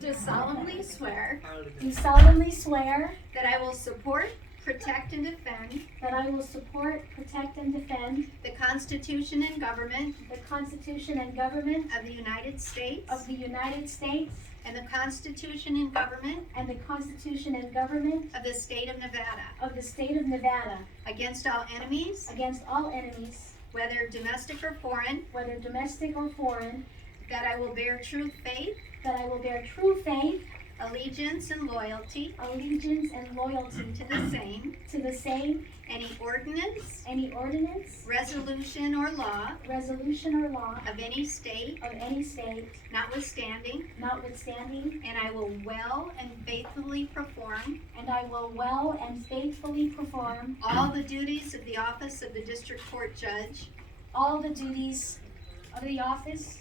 do solemnly swear do solemnly swear that I will support, protect, and defend that I will support, protect, and defend the Constitution and government the Constitution and government of the United States of the United States and the Constitution and government and the Constitution and government of the state of Nevada of the state of Nevada against all enemies, against all enemies, whether domestic or foreign, whether domestic or foreign, that I will bear true faith, that I will bear true faith, allegiance, and loyalty allegiance, and loyalty to the same, to the same, any ordinance, any ordinance, resolution, or law resolution, or law of any state of any state, notwithstanding, notwithstanding, and I will well and faithfully perform and I will well and faithfully perform all the duties of the office of the District Court Judge all the duties of the office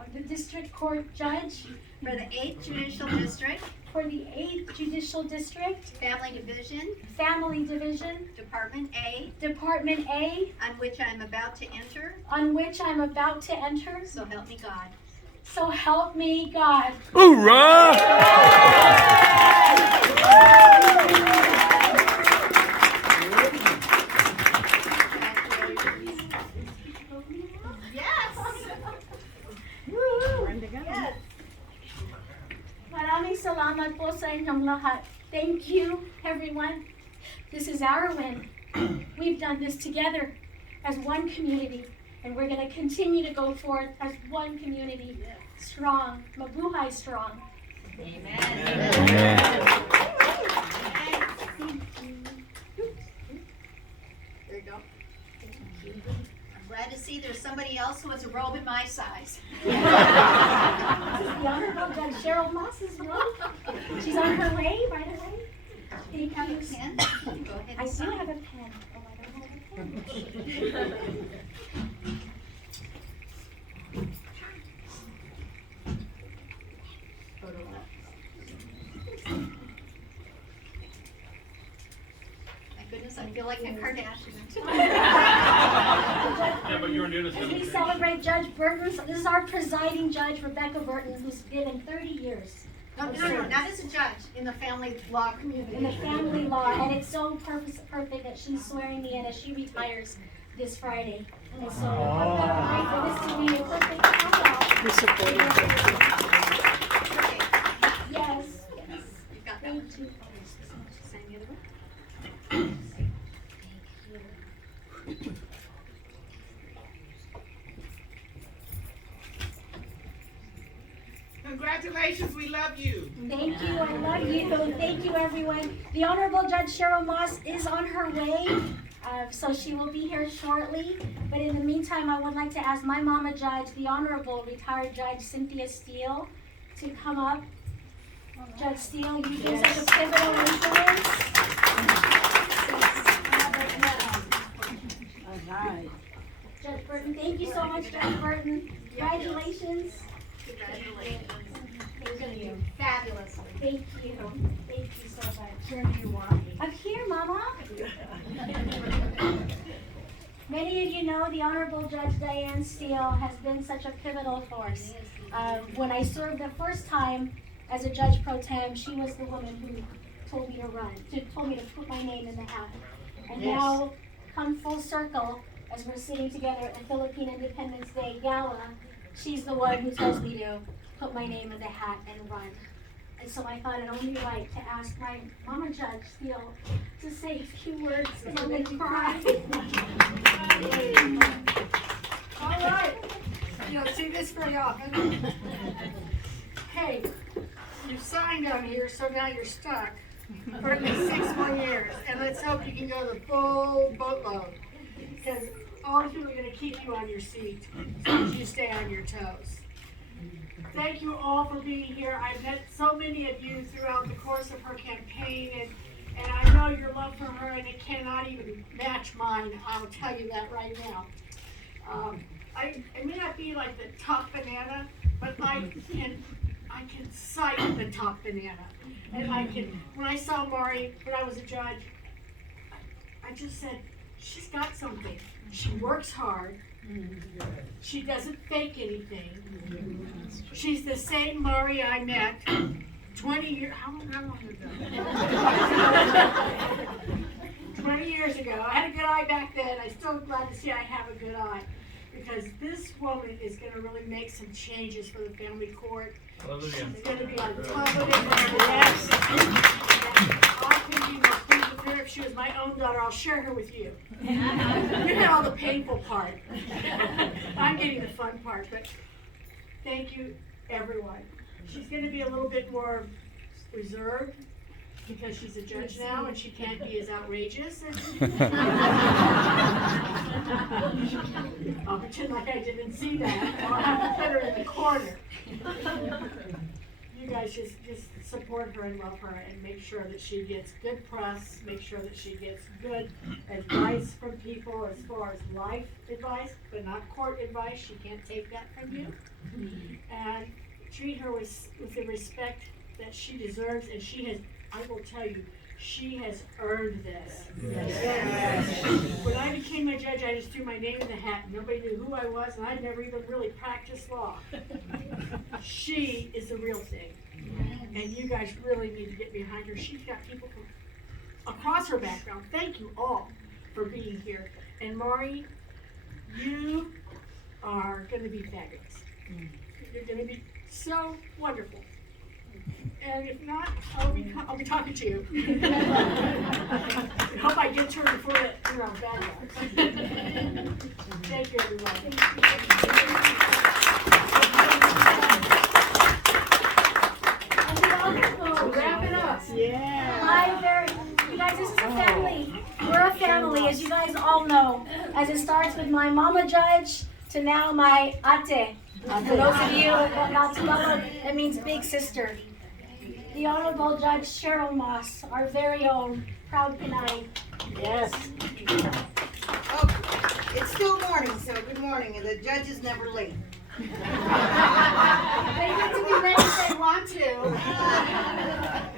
of the District Court Judge for the 8th Judicial District, for the 8th Judicial District, Family Division, Family Division, Department A, Department A, on which I am about to enter, on which I'm about to enter. so help me God. So help me God. Yes! Maraming salamat po sa inyong lahat. Thank you, everyone. This is our win. We've done this together as one community, and we're going to continue to go forth as one community, strong, mabuhay strong. There you go. I'm glad to see there's somebody else who has a robe in my size. This is the Honorable Judge Cheryl Moss's robe. She's on her way, right away. Do you have a pen? Go ahead I and do sign. have a pen. Oh, I don't have a pen. My goodness, I feel like a Kardashian. Yeah, but you're new to As we celebrate Judge Burton, this is our presiding judge, Rebecca Burton, who's given 30 years No, not as a judge, in the family law community. in the family law, and it's so perfect that she's swearing me in as she retires this Friday. And so I'm going to pray for this to be a perfect handout. We support you. Yes, yes. You've got that Thank one. you. Sign the other one. Congratulations, we love you. Thank you, I love you. Thank you, everyone. The Honorable Judge Cheryl Moss is on her way, so she will be here shortly. But in the meantime, I would like to ask my mama judge, the Honorable retired Judge Cynthia Steele, to come up. Judge Steele, you've been such a pivotal influence. All right. Judge Burton, thank you so much, Judge Burton. Congratulations. Congratulations. Thank you. Fabulous. Thank you. Thank you so much. Where do you want me? I'm here, Mama. Many of you know the Honorable Judge Diane Steele has been such a pivotal force. When I served the first time as a judge pro tem, she was the woman who told me to run, told me to put my name in the hat. And now, come full circle, as we're sitting together at the Philippine Independence Day Gala, she's the one who tells me to put my name in the hat and run. And so I thought it only right to ask my Mama Judge Steele to say a few words and I'm going to cry. All right. You don't see this very often. Hey, you signed on here, so now you're stuck for at least 6 more years. And let's hope you can go the full boatload. Because all of you are going to keep you on your seat as long as you stay on your toes. Thank you all for being here. I've met so many of you throughout the course of her campaign, and I know your love for her, and it cannot even match mine. I'll tell you that right now. I may not be like the top banana, but I can cite the top banana. And when I saw Maury, when I was a judge, I just said, she's got something. She works hard, She doesn't fake anything. She's the same Mari I met 20 years, how long ago? 20 years ago. I had a good eye back then. I'm still glad to see I have a good eye. Because this woman is going to really make some changes for the family court. Hallelujah. She's going to be on television. Yes. I couldn't be more pleased with her. If she was my own daughter, I'll share her with you. You had all the painful part. I'm getting the fun part, but thank you, everyone. She's going to be a little bit more reserved because she's a judge now and she can't be as outrageous as I'll pretend like I didn't see that. I'll have to put her in the corner. You guys just support her and love her and make sure that she gets good press, make sure that she gets good advice from people as far as life advice, but not court advice. She can't take that from you. And treat her with the respect that she deserves, and she has, I will tell you, she has earned this. Yes. When I became a judge, I just threw my name in the hat. Nobody knew who I was, and I'd never even really practiced law. She is the real thing. And you guys really need to get behind her. She's got people from across her background. Thank you all for being here. And Mari, you are going to be fabulous. You're going to be so wonderful. And if not, I'll be talking to you. I hope I get to her before that, bad luck. Thank you, everyone. Wrap it up. Yeah. You guys, this is a family. We're a family, as you guys all know. As it starts with my mama judge to now my ate. For those of you that not to know, that means big sister. The Honorable Judge Cheryl Moss, our very own proud Pinay. Yes. Oh, it's still morning, so good morning, and the judge is never late. They get to be late if they want to.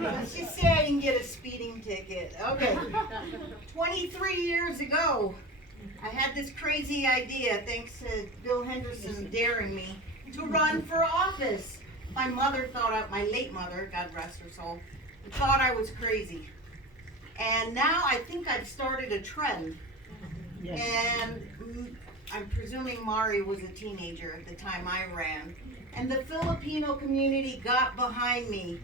Let's just say I didn't get a speeding ticket. Okay. 23 years ago, I had this crazy idea, thanks to Bill Henderson daring me, to run for office. My mother my late mother, God rest her soul, thought I was crazy. And now I think I've started a trend. Yes. And I'm presuming Mari was a teenager at the time I ran. And the Filipino community got behind me.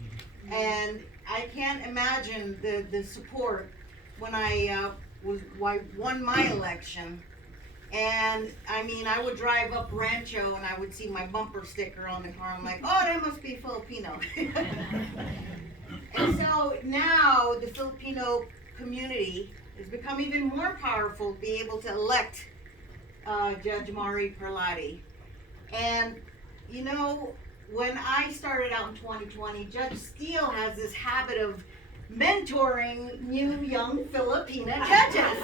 And I can't imagine the support when I won my election. And I mean, I would drive up Rancho and I would see my bumper sticker on the car. I'm like, oh, that must be Filipino. And so now the Filipino community has become even more powerful to be able to elect Judge Mari Parlade. And you know, when I started out in 2020, Judge Steele has this habit of mentoring new young Filipina judges.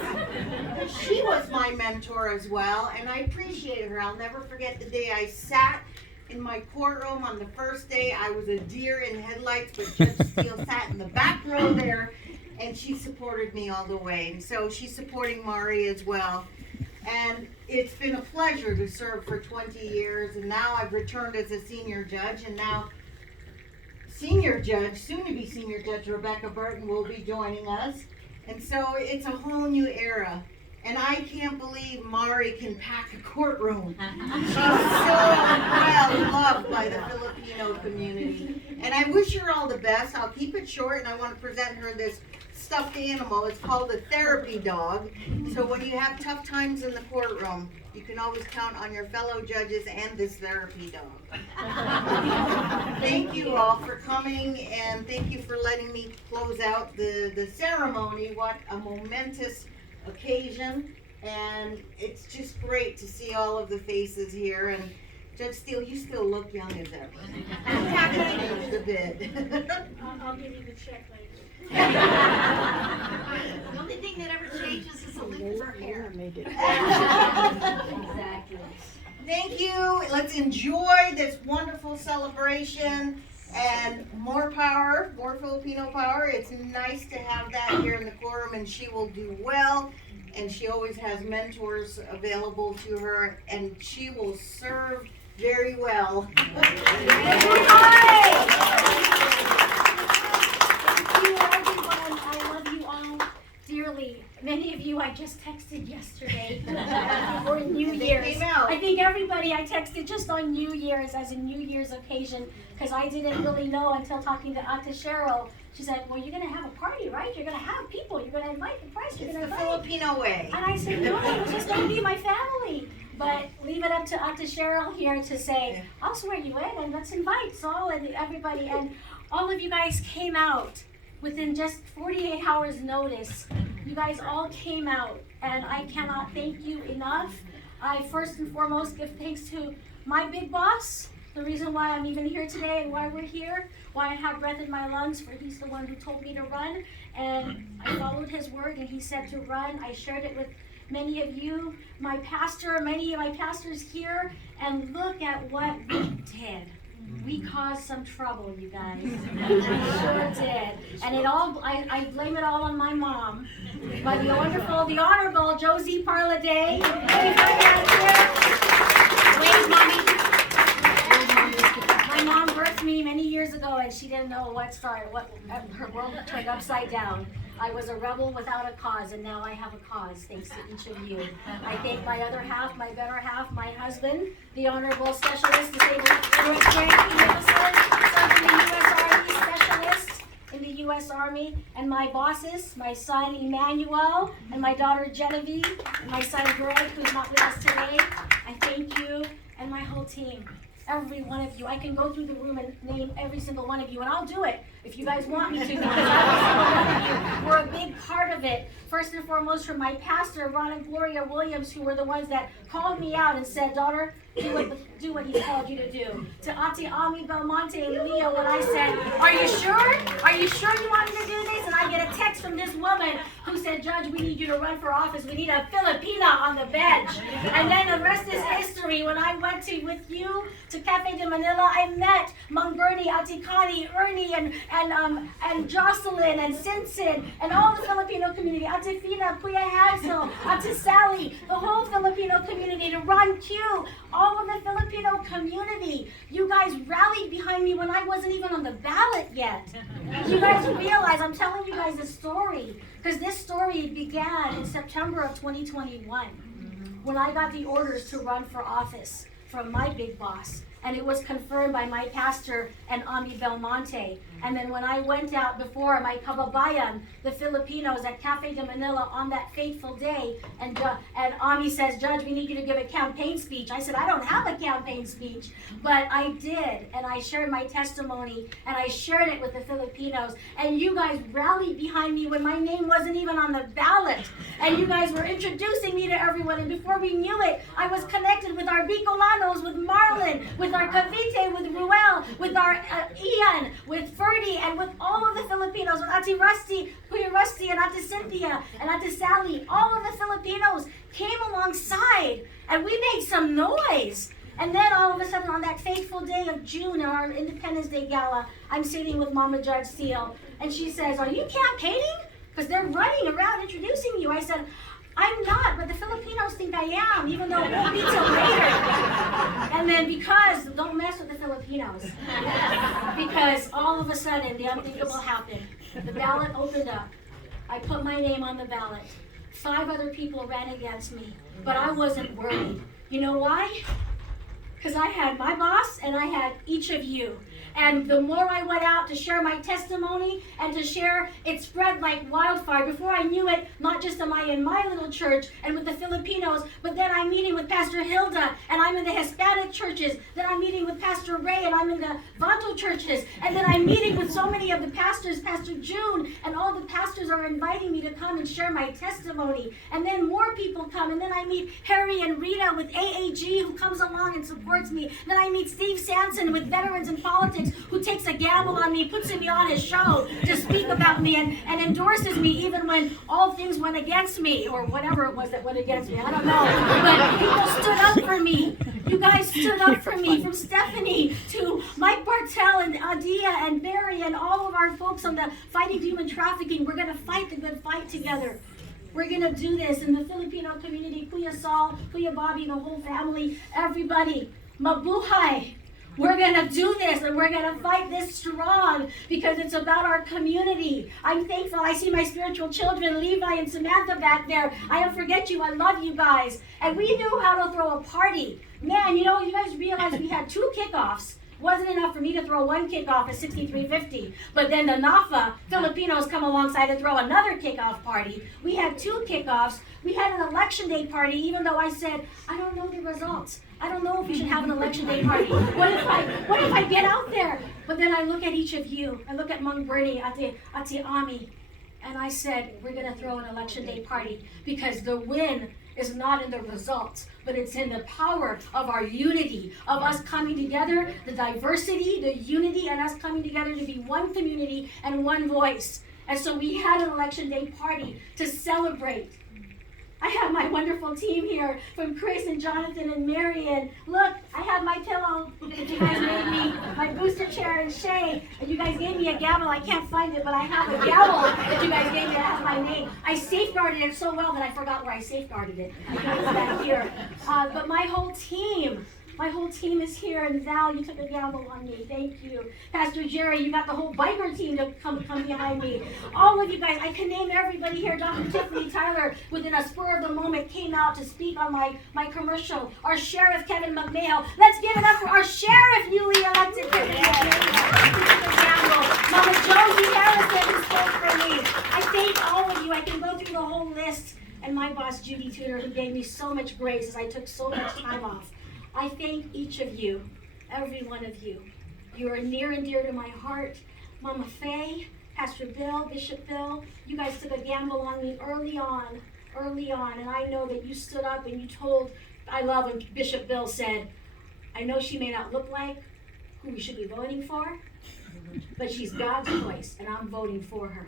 She was my mentor as well, and I appreciate her. I'll never forget the day I sat in my courtroom on the first day. I was a deer in headlights, but Judge Steele sat in the back row there, and she supported me all the way. And so she's supporting Mari as well. And it's been a pleasure to serve for 20 years, and now I've returned as a senior judge, and now senior judge, soon to be senior judge Rebecca Burton will be joining us. And so it's a whole new era. And I can't believe Mari can pack a courtroom. She's so well loved by the Filipino community. And I wish her all the best. I'll keep it short, and I want to present her this stuffed animal. It's called a therapy dog. So when you have tough times in the courtroom, you can always count on your fellow judges and this therapy dog. Thank you all for coming, and thank you for letting me close out the ceremony. What a momentous occasion, and it's just great to see all of the faces here. And Judge Steele, you still look young as ever. You haven't changed a bit. I'll give you the check later. The only thing that ever changes is a length of her hair. Exactly. Thank you. Let's enjoy this wonderful celebration, and more power, more Filipino power. It's nice to have that here in the quorum, and she will do well. and she always has mentors available to her, and she will serve very well. Thank you, everyone. I love you all dearly. Many of you I just texted yesterday for New Year's. came out. I think everybody I texted just on New Year's as a New Year's occasion, because I didn't really know until talking to Ate Cheryl. She said, well, you're going to have a party, right? You're going to have people. You're going to invite the press. You're It's going the to invite. Filipino way. And I said, no, it's just going to be my family. But leave it up to Ate Cheryl here to say, I'll swear you in and let's invite Saul and everybody. And all of you guys came out within just 48 hours notice. You guys all came out, and I cannot thank you enough. I first and foremost give thanks to my big boss, the reason why I'm even here today and why we're here, why I have breath in my lungs, for he's the one who told me to run, and I followed his word, and he said to run. I shared it with many of you, my pastor, many of my pastors here, and look at what we did. We caused some trouble, you guys. We sure did. And it all, I blame it all on my mom, by the wonderful, the honorable Josie Parlade. Wave, mommy. My mom birthed me many years ago, and she didn't know what started, what her world turned upside down. I was a rebel without a cause, and now I have a cause, thanks to each of you. I thank my other half, my better half, my husband, the Honorable Specialist Disabled Serving in the U.S. Army Specialist in the U.S. Army, and my bosses, my son Emmanuel, and my daughter Genevieve, and my son Greg, who's not with us today. I thank you, and my whole team. Every one of you. I can go through the room and name every single one of you, and I'll do it if you guys want me to, because every single one of you were a big part of it. First and foremost, from my pastor, Ron and Gloria Williams, who were the ones that called me out and said, daughter, do what he called you to do. To Auntie Ami Belmonte and Leo, when I said, are you sure? Are you sure you want me to do this? And I get a text from this woman who said, Judge, we need you to run for office. We need a Filipina on the bench. And then the rest is history. When I went with you to Cafe de Manila, I met Mang Bernie, Ate Connie, Ernie, and Jocelyn, and Simpson, and all the Filipino community, Ate Fina, Kuya Hansel, Ate Sally, the whole Filipino community, to Ron Q, all of the Filipino community. You guys rallied behind me when I wasn't even on the ballot yet. You guys realize, I'm telling you guys a story, because this story began in September of 2021, when I got the orders to run for office from my big boss. And it was confirmed by my pastor and Ami Belmonte. And then when I went out before my kababayan, the Filipinos at Cafe de Manila on that fateful day, and Ami says, Judge, we need you to give a campaign speech. I said, I don't have a campaign speech, but I did. And I shared my testimony, and I shared it with the Filipinos. And you guys rallied behind me when my name wasn't even on the ballot. And you guys were introducing me to everyone. And before we knew it, I was connected with our Bicolanos, with Marlon, with our Cavite, with Ruel, with our Ian, with Ferdy, and with all of the Filipinos, with Ate Rusty, Kuya Rusty, and Ate Cynthia, and Ate Sally. All of the Filipinos came alongside, and we made some noise. And then all of a sudden, on that fateful day of June, in our Independence Day Gala, I'm sitting with Mama Judge Seal, and she says, are you campaigning? Because they're running around introducing you. I said, I'm not, but the Filipinos think I am, even though it won't be till later. And then don't mess with the Filipinos. Because all of a sudden, the unthinkable happened. The ballot opened up. I put my name on the ballot. 5 other people ran against me, but I wasn't worried. You know why? Because I had my boss and I had each of you. And the more I went out to share my testimony and to share, it spread like wildfire. Before I knew it, not just am I in my little church and with the Filipinos, but then I'm meeting with Pastor Hilda, and I'm in the Hispanic churches. Then I'm meeting with Pastor Ray, and I'm in the Vato churches. And then I'm meeting with so many of the pastors, Pastor June, and all the pastors are inviting me to come and share my testimony. And then more people come, and then I meet Harry and Rita with AAG, who comes along and supports me. Then I meet Steve Sanson with Veterans in Politics, who takes a gamble on me, puts me on his show to speak about me, and endorses me even when all things went against me, or whatever it was that went against me. I don't know. But people stood up for me. You guys stood up for me, from Stephanie to Mike Bartell and Adia and Barry and all of our folks on the Fighting Human Trafficking. We're going to fight the good fight together. We're going to do this in the Filipino community. Kuya Saul, Kuya Bobby, the whole family, everybody. Mabuhay. We're going to do this, and we're going to fight this strong because it's about our community. I'm thankful. I see my spiritual children, Levi and Samantha, back there. I don't forget you. I love you guys. And we knew how to throw a party. Man, you know, you guys realize we had 2 kickoffs. Wasn't enough for me to throw 1 kickoff at 6350. But then the NAFA Filipinos come alongside to throw another kickoff party. We had 2 kickoffs. We had an election day party, even though I said, I don't know the results. I don't know if we should have an election day party. What if I get out there? But then I look at each of you. I look at Mang Bernie, Ate Ami, and I said, we're going to throw an election day party because the win is not in the results, but it's in the power of our unity, of us coming together, the diversity, the unity, and us coming together to be one community and one voice. And so we had an election day party to celebrate. I have my wonderful team here from Chris and Jonathan and Marion. Look, I have my pillow that you guys made me, my booster chair and Shay. And you guys gave me a gavel. I can't find it, but I have a gavel that you guys gave me that has my name. I safeguarded it so well that I forgot where I safeguarded it. It's back here. But my whole team is here, and Val, you took a gamble on me. Thank you. Pastor Jerry, you got the whole biker team to come behind me. All of you guys, I can name everybody here. Dr. Tiffany Tyler, within a spur of the moment, came out to speak on my commercial. Our sheriff, Kevin McMail. Let's give it up for our sheriff, newly elected Tiffany McMail. Mama Josie Harrison, who spoke for me. I thank all of you. I can go through the whole list. And my boss, Judy Tudor, who gave me so much grace as I took so much time off. I thank each of you, every one of you. You are near and dear to my heart. Mama Faye, Pastor Bill, Bishop Bill, you guys took a gamble on me early on, and I know that you stood up and you told, I love when Bishop Bill said, I know she may not look like who we should be voting for, but she's God's choice, and I'm voting for her.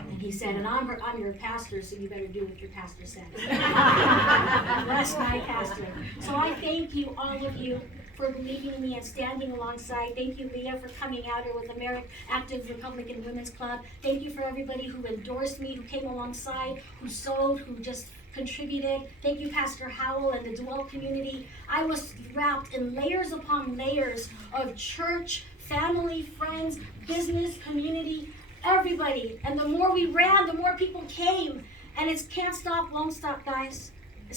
And he said, and I'm your pastor, so you better do what your pastor said. Bless my pastor. So I thank you, all of you, for believing in me and standing alongside. Thank you, Leah, for coming out here with the Merrick Active Republican Women's Club. Thank you for everybody who endorsed me, who came alongside, who sold, who just contributed. Thank you, Pastor Howell and the Dwell community. I was wrapped in layers upon layers of church, family, friends, business, community, everybody. And the more we ran, the more people came. And it's can't stop, won't stop, guys.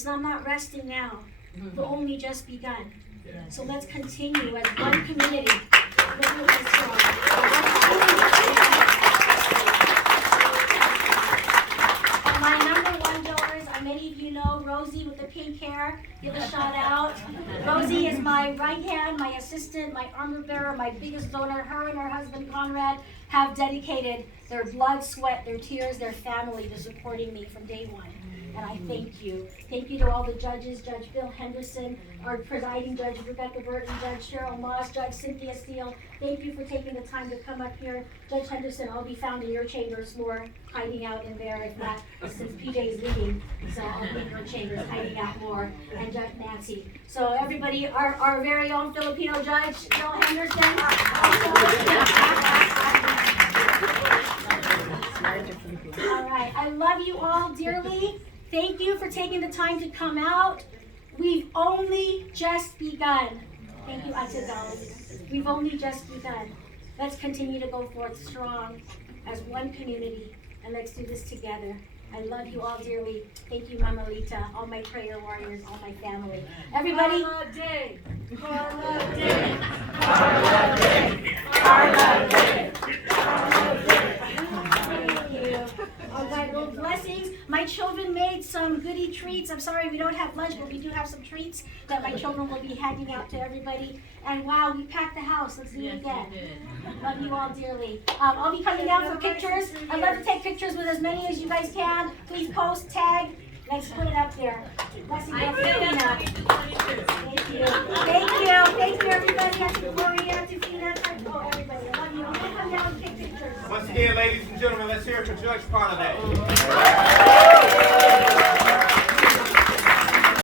I'm not resting now. We've only just begun. So let's continue as one community. And my number one donors, many of you know Rosie with the pink hair. Give a shout out. Rosie is my right hand, my assistant, my armor bearer, my biggest donor. Her and her husband Conrad have dedicated their blood, sweat, their tears, their family to supporting me from day one. And I thank you. Thank you to all the judges, Judge Bill Henderson, our presiding judge, Rebecca Burton, Judge Cheryl Moss, Judge Cynthia Steele. Thank you for taking the time to come up here. Judge Henderson, I'll be found in your chambers more, hiding out in there, if not, since PJ's leaving. So I'll be in your chambers, hiding out more. And Judge Nancy. So everybody, our very own Filipino judge, Bill Henderson. All right, I love you all dearly. Thank you for taking the time to come out. We've only just begun. Thank you, Ate Dolly. We've only just begun. Let's continue to go forth strong as one community, and let's do this together. I love you all dearly. Thank you, Mama Lita, all my prayer warriors, all my family. Everybody. Parlade. Parlade. Parlade. Parlade. Thank you. All right, well, blessings. My children made some goodie treats. I'm sorry we don't have lunch, but we do have some treats that my children will be handing out to everybody. And wow, we packed the house. Let's do it again. Love you all dearly. I'll be coming down for pictures. I'd love to take pictures with as many as you guys can. Please post, tag. Let's put it up there. Blessings. Thank you. Thank you. Thank you, everybody. Gloria, Tufina, everybody. I love you. I'm going to come down and take pictures. Once again, ladies and gentlemen, let's hear it for Judge Parlade.